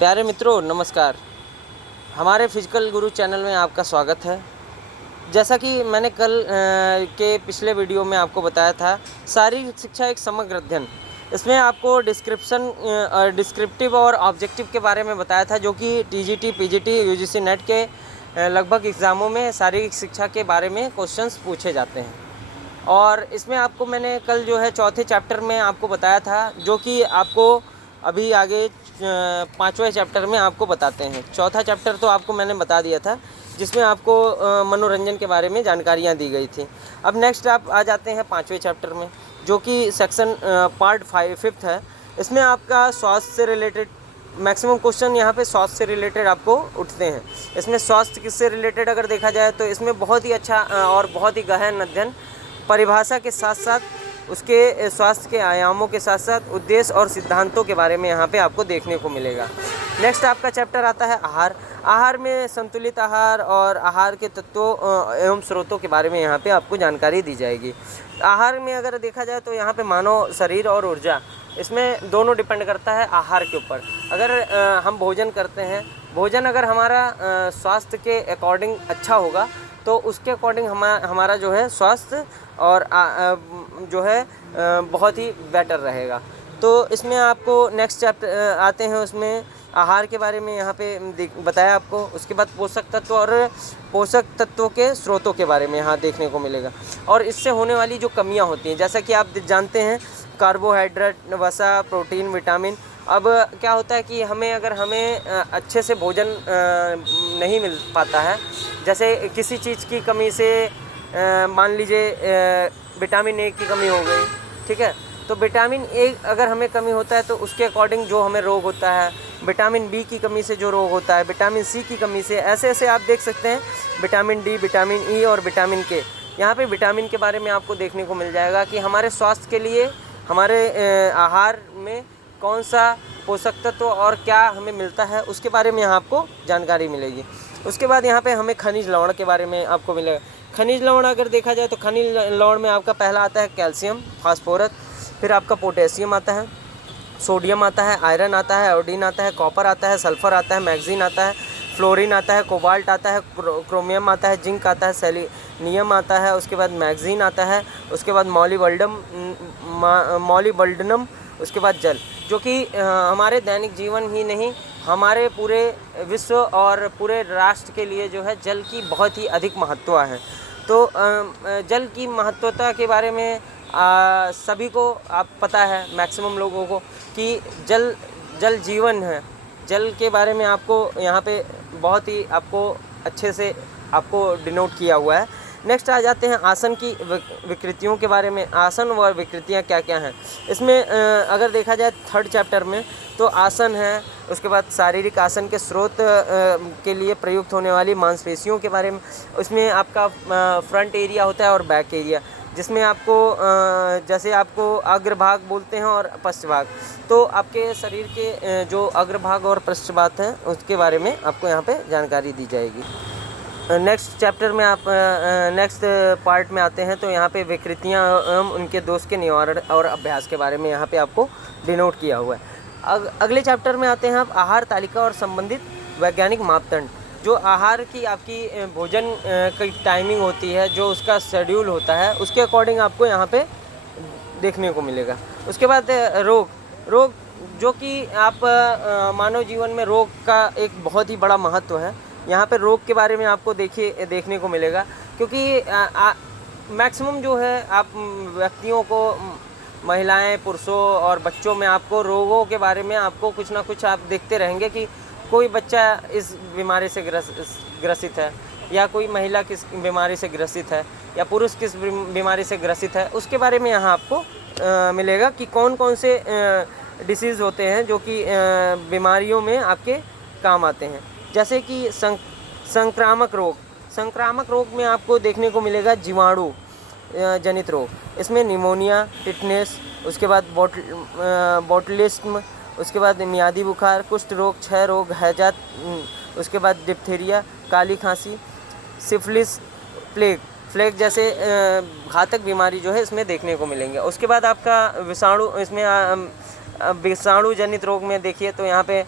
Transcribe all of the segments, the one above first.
प्यारे मित्रों नमस्कार। हमारे फिजिकल गुरु चैनल में आपका स्वागत है। जैसा कि मैंने कल के पिछले वीडियो में आपको बताया था, शारीरिक शिक्षा एक समग्र अध्ययन। इसमें आपको डिस्क्रिप्टिव और ऑब्जेक्टिव के बारे में बताया था, जो कि टीजीटी, पीजीटी, यूजीसी नेट के लगभग एग्ज़ामों में शारीरिक शिक्षा के बारे में क्वेश्चंस पूछे जाते हैं। और इसमें आपको मैंने कल जो है चौथे चैप्टर में आपको बताया था, जो कि आपको अभी आगे पाँचवें चैप्टर में आपको बताते हैं। चौथा चैप्टर तो आपको मैंने बता दिया था, जिसमें आपको मनोरंजन के बारे में जानकारियाँ दी गई थी। अब नेक्स्ट आप आ जाते हैं पाँचवें चैप्टर में, जो कि सेक्शन पार्ट 5 है। इसमें आपका स्वास्थ्य से रिलेटेड मैक्सिमम क्वेश्चन यहाँ पे स्वास्थ्य से रिलेटेड आपको उठते हैं। इसमें स्वास्थ्य किससे रिलेटेड अगर देखा जाए तो इसमें बहुत ही अच्छा और बहुत ही गहन अध्ययन, परिभाषा के साथ साथ उसके स्वास्थ्य के आयामों के साथ साथ उद्देश्य और सिद्धांतों के बारे में यहाँ पे आपको देखने को मिलेगा। नेक्स्ट आपका चैप्टर आता है आहार। आहार में संतुलित आहार और आहार के तत्वों एवं स्रोतों के बारे में यहाँ पे आपको जानकारी दी जाएगी। आहार में अगर देखा जाए तो यहाँ पे मानव शरीर और ऊर्जा, इसमें दोनों डिपेंड करता है आहार के ऊपर। अगर हम भोजन करते हैं, भोजन अगर हमारा स्वास्थ्य के अकॉर्डिंग अच्छा होगा तो उसके अकॉर्डिंग हमारा जो है स्वास्थ्य और जो है बहुत ही बेटर रहेगा। तो इसमें आपको नेक्स्ट चैप्टर आते हैं, उसमें आहार के बारे में यहाँ पे बताया आपको। उसके बाद पोषक तत्व और पोषक तत्वों के स्रोतों के बारे में यहाँ देखने को मिलेगा, और इससे होने वाली जो कमियाँ होती हैं, जैसा कि आप जानते हैं, कार्बोहाइड्रेट, वसा, प्रोटीन, विटामिन। अब क्या होता है कि हमें अच्छे से भोजन नहीं मिल पाता है, जैसे किसी चीज़ की कमी से मान लीजिए विटामिन ए की कमी हो गई, ठीक है। तो विटामिन ए अगर हमें कमी होता है तो उसके अकॉर्डिंग जो हमें रोग होता है, विटामिन बी की कमी से जो रोग होता है, विटामिन सी की कमी से, ऐसे आप देख सकते हैं। विटामिन डी, विटामिन ई और विटामिन के, यहाँ पे विटामिन के बारे में आपको देखने को मिल जाएगा कि हमारे स्वास्थ्य के लिए हमारे आहार में कौन सा पोषक तत्व और क्या हमें मिलता है, उसके बारे में यहाँ आपको जानकारी मिलेगी। उसके बाद यहाँ पे हमें खनिज लवण के बारे में आपको मिलेगा। खनिज लवण अगर देखा जाए तो खनिज लवण में आपका पहला आता है कैल्शियम, फास्फोरस, फिर आपका पोटेशियम आता है, सोडियम आता है, आयरन आता है, आयोडीन आता है, कॉपर आता है, सल्फर आता है, मैग्नीज आता है, फ्लोरीन आता है, कोबाल्ट आता है, क्रोमियम आता है, जिंक आता है, सेलेनियम आता है, उसके बाद मैग्नीज आता है, उसके बाद मॉलिब्डेनम, उसके बाद जल, जो कि हमारे दैनिक जीवन ही नहीं, हमारे पूरे विश्व और पूरे राष्ट्र के लिए जो है जल की बहुत ही अधिक महत्व है। तो जल की महत्वता के बारे में सभी को आप पता है, मैक्सिमम लोगों को, कि जल जीवन है। जल के बारे में आपको यहाँ पे बहुत ही आपको अच्छे से आपको डिनोट किया हुआ है। नेक्स्ट आ जाते हैं आसन की विकृतियों के बारे में। आसन व विकृतियाँ क्या क्या हैं इसमें अगर देखा जाए थर्ड चैप्टर में, तो आसन है, उसके बाद शारीरिक आसन के स्रोत के लिए प्रयुक्त होने वाली मांसपेशियों के बारे में। उसमें आपका फ्रंट एरिया होता है और बैक एरिया, जिसमें आपको जैसे आपको अग्रभाग बोलते हैं और पश्चभाग। तो आपके शरीर के जो अग्रभाग और पश्चभाग हैं उसके बारे में आपको यहाँ पे जानकारी दी जाएगी। नेक्स्ट चैप्टर में आप नेक्स्ट पार्ट में आते हैं, तो यहाँ पे विकृतियाँ एवं उनके दोष के निवारण और अभ्यास के बारे में यहाँ पे आपको डिनोट किया हुआ है। अगले चैप्टर में आते हैं आप आहार तालिका और संबंधित वैज्ञानिक मापदंड। जो आहार की आपकी भोजन की टाइमिंग होती है, जो उसका शेड्यूल होता है, उसके अकॉर्डिंग आपको यहाँ पे देखने को मिलेगा। उसके बाद रोग जो कि आप मानव जीवन में रोग का एक बहुत ही बड़ा महत्व है। यहाँ पे रोग के बारे में आपको देखने को मिलेगा, क्योंकि मैक्सिमम जो है आप व्यक्तियों को, महिलाएं, पुरुषों और बच्चों में आपको रोगों के बारे में आपको कुछ ना कुछ आप देखते रहेंगे कि कोई बच्चा इस बीमारी से ग्रसित है, या कोई महिला किस बीमारी से ग्रसित है, या पुरुष किस बीमारी से ग्रसित है। उसके बारे में यहाँ आपको मिलेगा कि कौन कौन से डिसीज़ होते हैं जो कि बीमारियों में आपके काम आते हैं। जैसे कि संक्रामक रोग में आपको देखने को मिलेगा जीवाणु जनित रोग। इसमें निमोनिया, टिटनेस, उसके बाद बोटुलिज्म, उसके बाद मियादी बुखार, कुष्ठ रोग, क्षय रोग, हैजा, उसके बाद डिप्थीरिया, काली खांसी, सिफिलिस, प्लेग जैसे घातक बीमारी जो है इसमें देखने को मिलेंगे। उसके बाद आपका विषाणु, इसमें विषाणु जनित रोग में देखिए तो यहाँ पे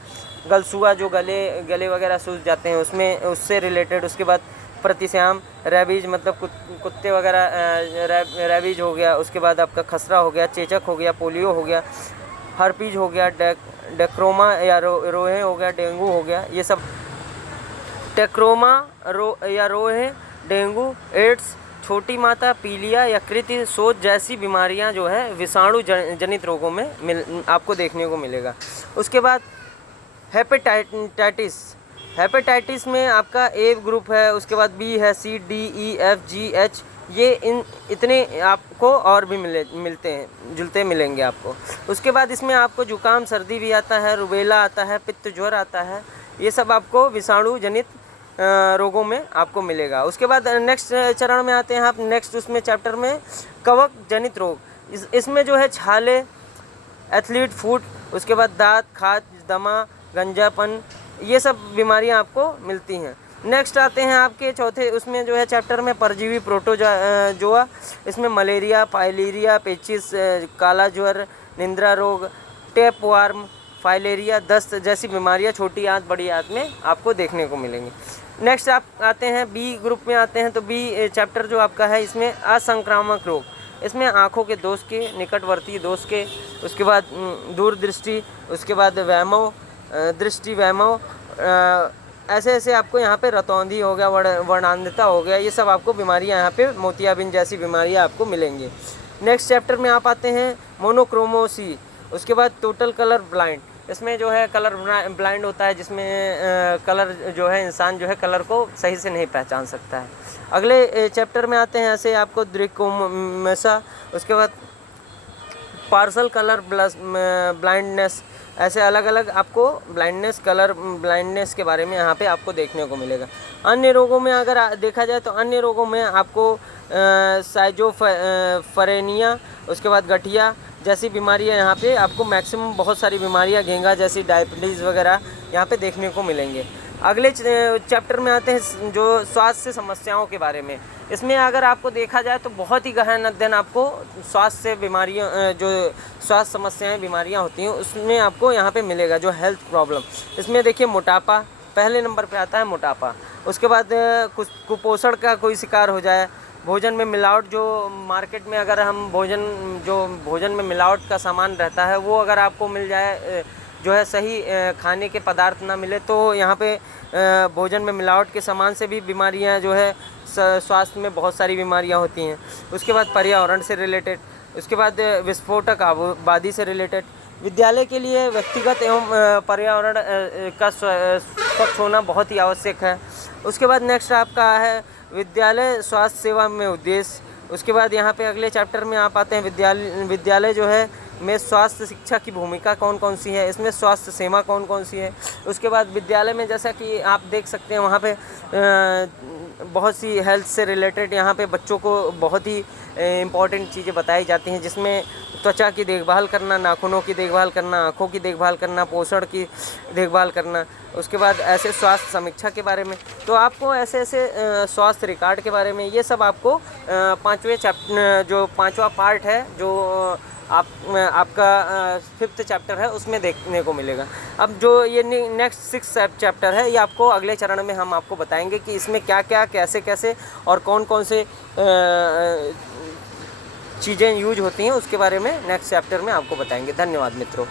गलसुआ जो गले वगैरह सूज जाते हैं उसमें, उससे रिलेटेड। उसके बाद प्रतिश्याम, रेबीज मतलब कुत्ते वगैरह, रेबीज हो गया। उसके बाद आपका खसरा हो गया, चेचक हो गया, पोलियो हो गया, हर्पीज हो गया, डेक्रोमा या रोहे हो गया, डेंगू हो गया। ये सब टेक्रोमा या रोहे, डेंगू, एड्स, छोटी माता, पीलिया, यकृत, सोज जैसी बीमारियां जो है विषाणु जनित रोगों में आपको देखने को मिलेगा। उसके बाद हेपेटाइटिस में आपका ए ग्रुप है, उसके बाद बी है, सी, डी, ई, एफ, जी, एच, ये इतने आपको और भी मिलेंगे आपको। उसके बाद इसमें आपको जुकाम, सर्दी भी आता है, रुबेला आता है, पित्त ज्वर आता है। ये सब आपको विषाणु जनित रोगों में आपको मिलेगा। उसके बाद नेक्स्ट चरण में आते हैं आप, नेक्स्ट उसमें चैप्टर में कवक जनित रोग। इसमें जो है छाले, एथलीट फुट, उसके बाद दांत, खाज, दमा, गंजापन, ये सब बीमारियां आपको मिलती हैं। नेक्स्ट आते हैं आपके चौथे उसमें जो है चैप्टर में परजीवी प्रोटोजोआ। इसमें मलेरिया, फाइलेरिया, पेचिस, काला ज्वर, निंद्रा रोग, टेपवार्म, फाइलेरिया, दस्त जैसी बीमारियां छोटी आंत बड़ी आंत में आपको देखने को मिलेंगी। नेक्स्ट आप आते हैं बी ग्रुप में आते हैं, तो बी चैप्टर जो आपका है इसमें असंक्रामक रोग। इसमें आँखों के दोष के, निकटवर्ती दोष के, उसके बाद दूरदृष्टि, उसके बाद वैमव, दृष्टि वैमव, ऐसे आपको यहाँ पे रतौंधी हो गया, वर्णांधता हो गया, ये सब आपको बीमारियाँ यहाँ पे मोतियाबिंद जैसी बीमारियाँ आपको मिलेंगी। नेक्स्ट चैप्टर में आप आते हैं मोनोक्रोमोसी, उसके बाद टोटल कलर ब्लाइंड। इसमें जो है कलर ब्लाइंड होता है, जिसमें कलर जो है इंसान जो है कलर को सही से नहीं पहचान सकता है। अगले चैप्टर में आते हैं ऐसे आपको द्रिकोमेसा, उसके बाद पार्सल कलर ब्लाइंडनेस, ऐसे अलग अलग आपको ब्लाइंडनेस, कलर ब्लाइंडनेस के बारे में यहाँ पे आपको देखने को मिलेगा। अन्य रोगों में अगर देखा जाए तो अन्य रोगों में आपको साइजोफ्रेनिया, उसके बाद गठिया जैसी बीमारियाँ यहाँ पे आपको मैक्सिमम बहुत सारी बीमारियाँ, घेंगा जैसी, डायबिटीज़ वगैरह यहाँ पे देखने को मिलेंगे। अगले चैप्टर में आते हैं जो स्वास्थ्य समस्याओं के बारे में। इसमें अगर आपको देखा जाए तो बहुत ही गहन अध्ययन आपको स्वास्थ्य बीमारियों, जो स्वास्थ्य समस्याएं बीमारियां होती हैं उसमें आपको यहाँ पे मिलेगा, जो हेल्थ प्रॉब्लम। इसमें देखिए मोटापा पहले नंबर पे आता है, मोटापा। उसके बाद कुपोषण का कोई शिकार हो जाए, भोजन में मिलावट, जो मार्केट में अगर हम भोजन में मिलावट का सामान रहता है वो अगर आपको मिल जाए, जो है सही खाने के पदार्थ ना मिले, तो यहाँ पे भोजन में मिलावट के सामान से भी बीमारियाँ जो है स्वास्थ्य में बहुत सारी बीमारियाँ होती हैं। उसके बाद पर्यावरण से रिलेटेड, उसके बाद विस्फोटक आबादी से रिलेटेड। विद्यालय के लिए व्यक्तिगत एवं पर्यावरण का स्वच्छ होना बहुत ही आवश्यक है। उसके बाद नेक्स्ट आपका है विद्यालय स्वास्थ्य सेवा में उद्देश्य। उसके बाद यहाँ पे अगले चैप्टर में आप आते हैं विद्यालय जो है में स्वास्थ्य शिक्षा की भूमिका कौन कौन सी है, इसमें स्वास्थ्य सेवा कौन कौन सी है। उसके बाद विद्यालय में जैसा कि आप देख सकते हैं वहाँ पे बहुत सी हेल्थ से रिलेटेड यहाँ पे बच्चों को बहुत ही इम्पॉर्टेंट चीज़ें बताई जाती हैं, जिसमें त्वचा की देखभाल करना, नाखूनों की देखभाल करना, आँखों की देखभाल करना, पोषण की देखभाल करना। उसके बाद ऐसे स्वास्थ्य समीक्षा के बारे में, तो आपको ऐसे स्वास्थ्य रिकॉर्ड के बारे में ये सब आपको पाँचवा पार्ट है जो आपका 5th चैप्टर है उसमें देखने को मिलेगा। अब जो ये नेक्स्ट 6th चैप्टर है ये आपको अगले चरण में हम आपको बताएंगे कि इसमें क्या क्या, कैसे कैसे और कौन कौन से चीज़ें यूज होती हैं, उसके बारे में नेक्स्ट चैप्टर में आपको बताएंगे। धन्यवाद मित्रों।